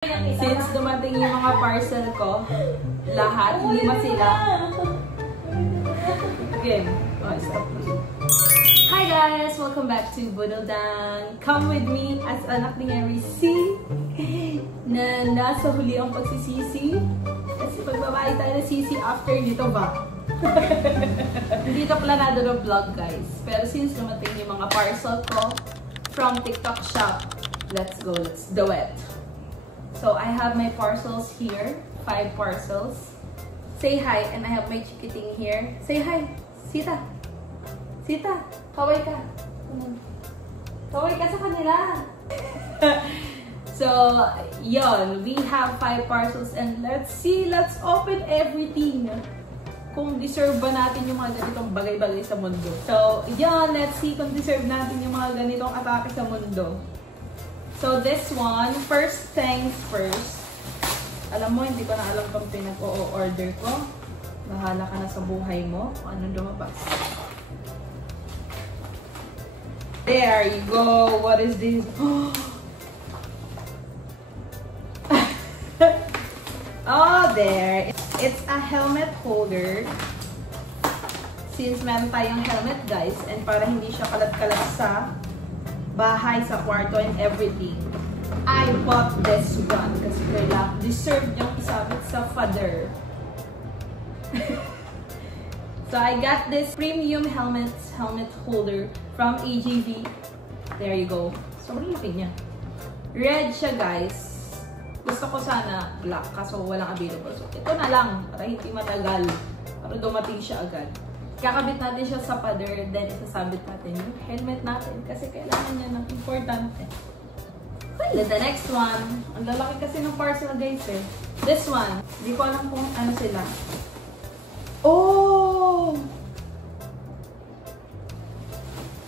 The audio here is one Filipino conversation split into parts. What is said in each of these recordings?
Since dumating yung mga parcel ko, lahat, lima sila. Again, stop. Hi guys! Welcome back to Budodang. Come with me as anak ni Mary C na nasa huli ang pagsisisi. Kasi pagbabae tayo na sisi after dito ba? Hindi ito planado ng vlog guys. Pero since dumating yung mga parcel ko from TikTok shop, let's go, let's do it. So I have my parcels here, 5 parcels. Say hi, and I have my chikiting here. Say hi, Sita. Sita, kaway ka. Kaway ka sa kanila. So, yon, we have 5 parcels and let's see, let's open everything. Kung deserve ba natin yung mga ganitong bagay-bagay sa mundo. So, yon, let's see kung deserve natin yung mga ganitong atake sa mundo. So, this one, first things first. Alam mo, hindi ko na alam kung pinag-o-order ko. Bahala ka na sa buhay mo. Ano lumabas? There you go. What is this? Oh, there. It's a helmet holder. Since meron tayong helmet, guys, and para hindi siya kalat-kalat sa bahay, sa kwarto, and everything, I bought this one kasi kailangan deserve niyang isabit sa father. So I got this premium helmet holder from AGV. There you go. So lipid niya. Red siya guys. Gusto ko sana black kaso walang available. So ito na lang para hindi matagal. Para dumating siya agad. Kakabit natin siya sa pader, then isasabit natin yung helmet natin kasi kailangan niya ng importante. Well, the next one, ang lalaki kasi ng parcel guys eh. This one, hindi ko alam kung ano sila. Oh!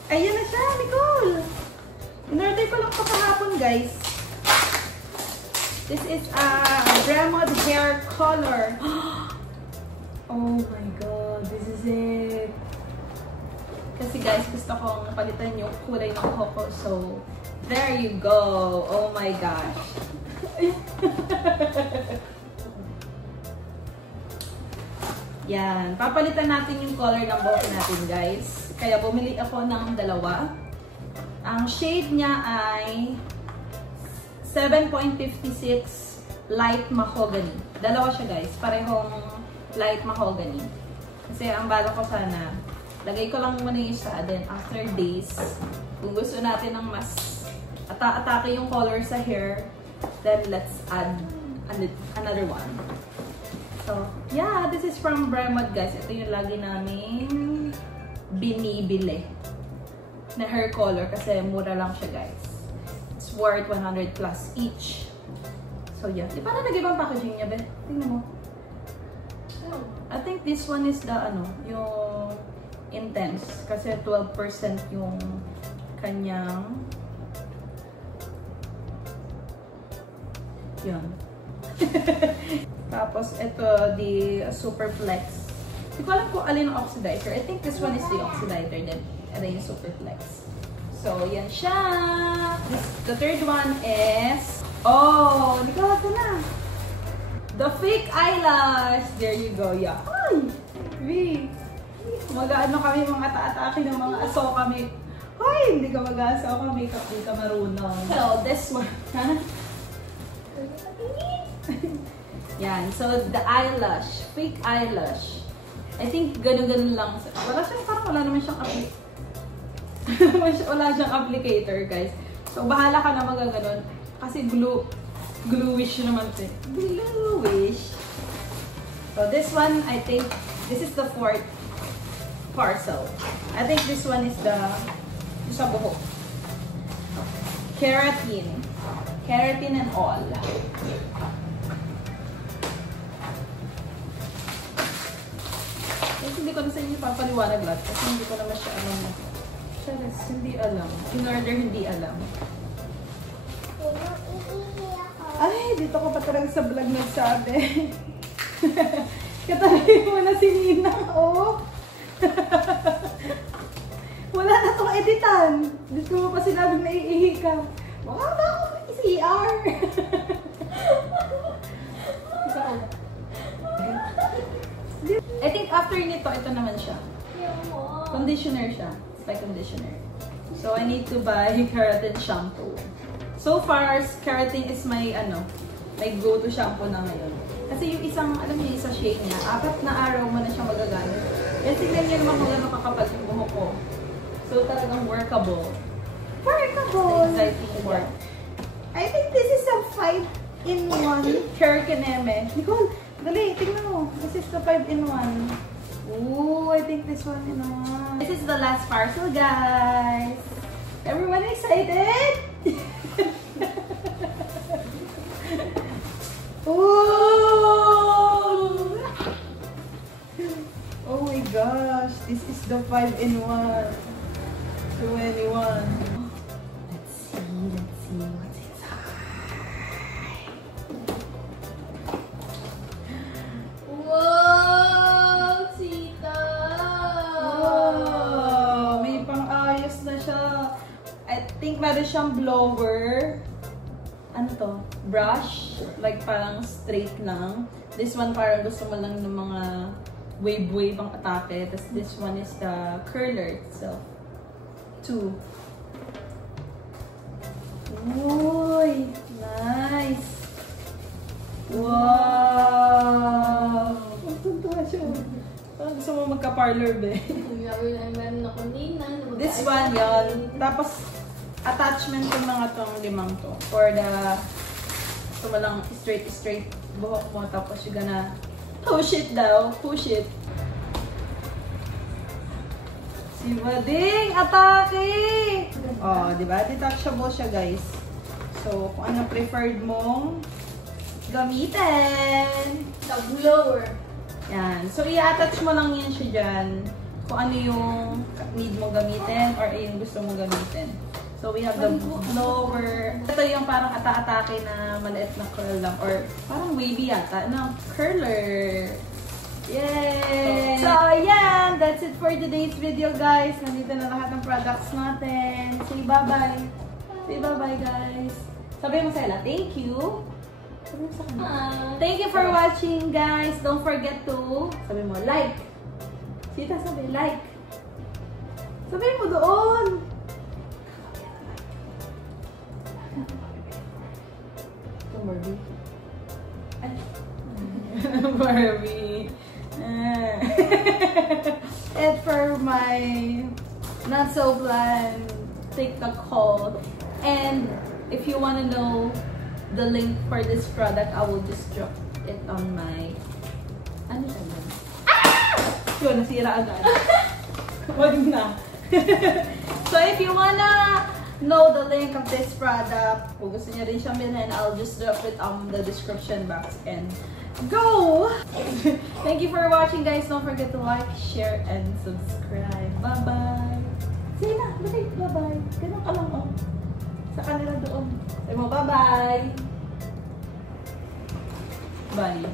Ayan na siya, Nicole! In-order ko lang ito kahapon guys. This is a Bremod hair color. Oh my god, this is it. Kasi guys, gusto kong palitan yung kulay ng Coco. So, there you go. Oh my gosh. Yan. Papalitan natin yung color ng buhok natin guys. Kaya bumili ako ng dalawa. Ang shade niya ay 7.56 light mahogany. Dalawa siya guys. Parehong light mahogany. Kasi ang bala ko sana, lagay ko lang muna yung isa, then after days, kung gusto natin ng mas atake yung color sa hair, then let's add another one. So, yeah, this is from Bremod guys. Ito yung lagi namin binibili na hair color kasi mura lang siya guys. It's worth 100 plus each. So, yeah. Di ba na nag-ibang packaging niya, Ben? Tingnan mo. I think this one is the yung intense kasi 12% yung kanyang yan. Tapos ito the super flex. Hindi ko alam kung alin ang oxidizer. I think this one is the oxidizer then ito yung super flex. So yan siya. The third one is hindi ko ito na. The fake eyelash! There you go, yeah. Ay! Wait! Mag-ano kami, mga atake ng mga aso kami. Ay! Hindi ka mag-aso ka, makeup, hindi ka marunong. So, this one, ha? Yan, so the eyelash, fake eyelash. I think ganun-ganun lang. Parang wala naman siyang wala siyang applicator, guys. So, bahala ka na mag-ganon. Kasi gluish naman ito. Gluish. So this one, I think, this is the 4th parcel. I think this one is the sa buhok. Keratin. Keratin and all. Kasi hindi ko na sa inyo papaliwanag lahat. Kasi hindi ko naman siya alam. Hindi alam. In order, hindi alam. Ay, dito ko pa talaga sa vlog nagsabi. Katabi mo na si Nina, oh. Wala na itong editan. Dito mo pa sinabing naiihi ka. Baka ba ako CR? ito naman siya. Conditioner siya. It's like conditioner. So, I need to buy keratin shampoo. So far, keratin is my, my go-to shampoo na ngayon. Kasi yung isang, alam niyo, isa shade niya, 4 na araw mo na siya magagamit. Yan, tignan niyo naman kung gano'n kakapal yung buhok ko. So, talagang workable. Workable! Exciting work. I think this is a 5-in-1. Keratineme. Nicole, dali, tingnan mo. This is the 5-in-1. Ooh, I think this one in one. This is the last parcel, guys. Everyone excited? Ooh! Oh my gosh, this is the 5-in-1. 2-in-1. Let's see what's inside. Wow, Tita! Wow, may pang-ayos na siya. I think meron siyang blower. Ano to? Brush. Like parang straight lang. This one parang gusto mo lang ng mga wave-wave ang atake. Tapos this one is the curler itself. 2. Uy! Nice! Wow! Ang tuntua siya. Parang gusto mo magka-parlor, be. This one, yon. Tapos, attachment yung mga tong 5 to. For the, gusto mo lang straight buhok mo. Tapos, you're gonna push it daw. Push it. Si Bading! Atake! Oh, diba? Detachable siya, guys. So, kung ano preferred mong gamitin. The blower. Yan. So, i-attach mo lang yan siya dyan. Kung ano yung need mong gamitin or yung gusto mong gamitin. So, we have the blower. Ito yung parang ata-atake na maliit na curl lang. Or parang wavy yata na curler. Yay! So, ayan. That's it for today's video, guys. Nandito na lahat ng products natin. Say bye-bye. Say bye-bye, guys. Sabi mo sa ila, thank you. Sabi mo sa kanila. Thank you for watching, guys. Don't forget to, sabi mo, like. Sita, sabi, like. Sabi mo doon. Ito, Barbie. Ay. Barbie. And for my not so bland TikTok haul, and if you want to know the link for this product, I will just drop it on my ano siya ba? Yun, nasira agad. Wag na. So if you wanna know the link of this product, kung gusto niya rin siyang bilhin, I'll just drop it on the description box and go! Thank you for watching, guys. Don't forget to like, share, and subscribe. Bye-bye! Sige na, bye-bye. Ganun ka lang, oh. Sa kanila doon. Sabi mo, bye-bye! Bye!